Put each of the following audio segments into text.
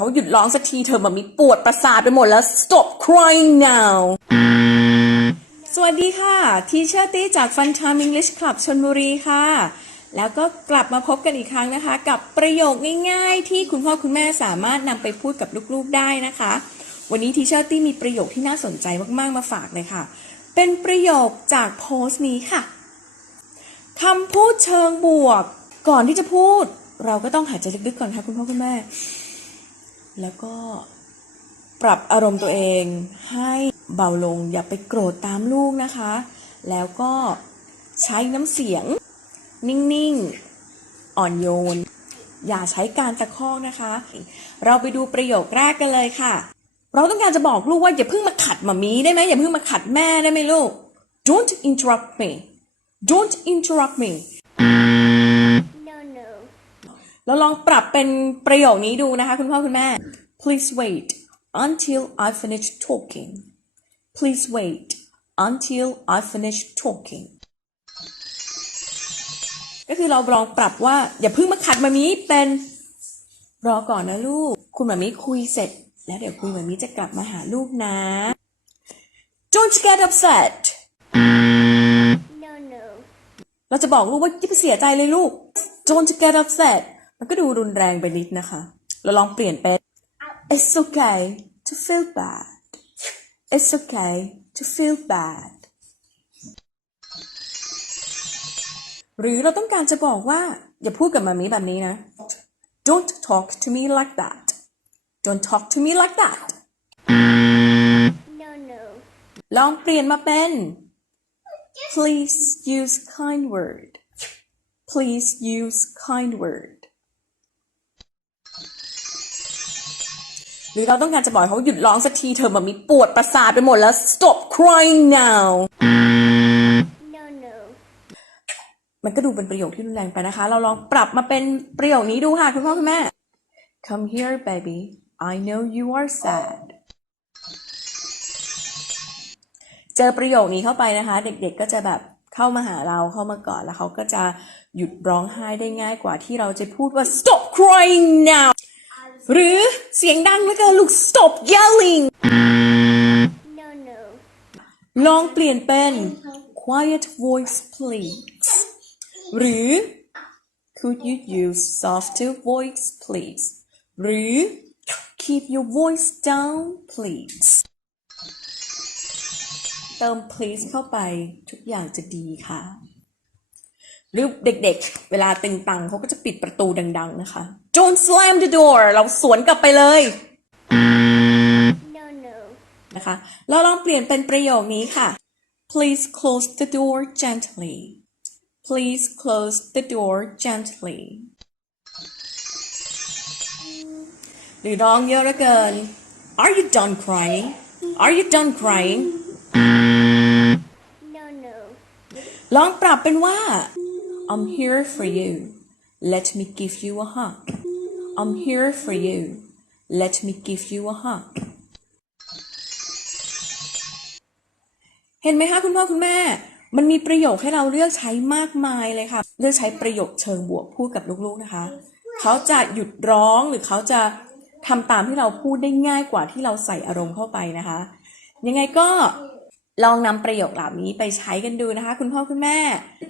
เขาหยุดร้องสักทีเธอมันมีปวดประสาทไปหมดแล้ว stop crying now สวัสดีค่ะ ทีเชอร์ตี้จาก Fun Time English Club ชนบุรีค่ะ แล้วก็กลับมาพบกันอีกครั้งนะคะ กับประโยคง่ายๆ ที่คุณพ่อคุณแม่สามารถนำไปพูดกับลูกๆได้นะคะ วันนี้ทีเชอร์ตี้มีประโยคที่น่าสนใจมากๆมาฝากเลยค่ะ เป็นประโยคจากโพสต์นี้ค่ะคำพูดเชิงบวก ก่อนที่จะพูด เราก็ต้องหายใจลึกๆก่อนค่ะคุณพ่อคุณแม่ แล้วก็ปรับอารมณ์ตัวเองให้เบาลงอย่าไปโกรธตามลูกนะคะ แล้วก็ใช้น้ำเสียง นิ่งๆ อ่อนโยน อย่าใช้การตะคอกนะคะ เราไปดูประโยคแรกกันเลยค่ะ เราต้องการจะบอกลูกว่าอย่าเพิ่งมาขัดหมามีได้ไหมอย่าเพิ่งมาขัดแม่ได้ไหมลูก don't interrupt me don't interrupt me No, no. เราลองปรับเป็นประโยคนี้ดูนะคะ คุณพ่อคุณแม่ please wait until I finish talking please wait until I finish talking ก็คือเราลองปรับว่า อย่าเพิ่งมาขัดมามีเป็นรอก่อนนะลูก คุณมามีคุยเสร็จ แล้วเดี๋ยวคุณมามีจะกลับมาหาลูกนะ don't get upset No, no. เราจะบอกลูกว่าอย่าไปเสียใจเลยลูก don't get upset มันก็ดูรุนแรงไปนิดนะคะ เราลองเปลี่ยนเป็น it's okay to feel bad it's okay to feel bad หรือเราต้องการจะบอกว่า อย่าพูดกับมามีแบบนี้นะ don't talk to me like that don't talk to me like that No, no. ลองเปลี่ยนมาเป็น please use kind word please use kind word รือเราต้องการจะบอกให้เขาหยุดร้องสักทีเธอะมันมีปวดประสาทไปหมดแล้ว stop crying now No, no. มันก็ดูเป็นประโยคที่รุนแรงไปนะคะ เราลองปรับมาเป็นประโยคนี้ดูค่ะ คุณพ่อคุณแม่ Come here baby I know you are sad เจอประโยคนี้เข้าไปนะคะ เด็กๆก็จะแบบเข้ามาหาเราเข้ามากอดแล้วเขาก็จะหยุดร้องไห้ได้ง่ายกว่าที่เราจะพูดว่า stop crying now หรือเสียงดังเหลือเกินลูก stop yelling No, no. ลองเปลี่ยนเป็น quiet voice please หรือ could you use softer voice please หรือ keep your voice down please เติม please เข้าไปทุกอย่างจะดีค่ะ หรือเด็กๆ เวลาตึงตังเขาก็จะปิดประตูดัง ๆ นะคะ don't slam the door เราสวนกลับไปเลย No, no. นะคะ เราลองเปลี่ยนเป็นประโยคนี้ค่ะ please close the door gently please close the door gently หรือร้องเยอะเหลือเกิน are you done crying are you done crying No, no. ลองปรับเป็นว่า I'm here for you let me give you a hug I'm here for you let me give you a hug เห็นไหมคะคุณพ่อคุณแม่ มันมีประโยคให้เราเลือกใช้มากมายเลยค่ะ เลือกใช้ประโยคเชิงบวกพูดกับลูกๆนะคะ เขาจะหยุดร้องหรือเขาจะทำตามที่เราพูดได้ง่ายกว่าที่เราใส่อารมณ์เข้าไปนะคะ ยังไงก็ ลองนำประโยคเหล่านี้ไปใช้กันดูนะคะ คุณพ่อคุณแม่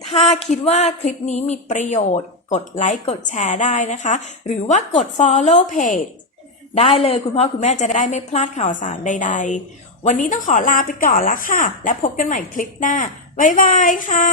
ถ้าคิดว่าคลิปนี้มีประโยชน์ กดไลค์กดแชร์ได้นะคะ หรือว่ากด follow page ได้เลยคุณพ่อคุณแม่จะได้ไม่พลาดข่าวสารใด ๆ วันนี้ต้องขอลาไปก่อนแล้วค่ะ และพบกันใหม่คลิปหน้า บ๊ายบายค่ะ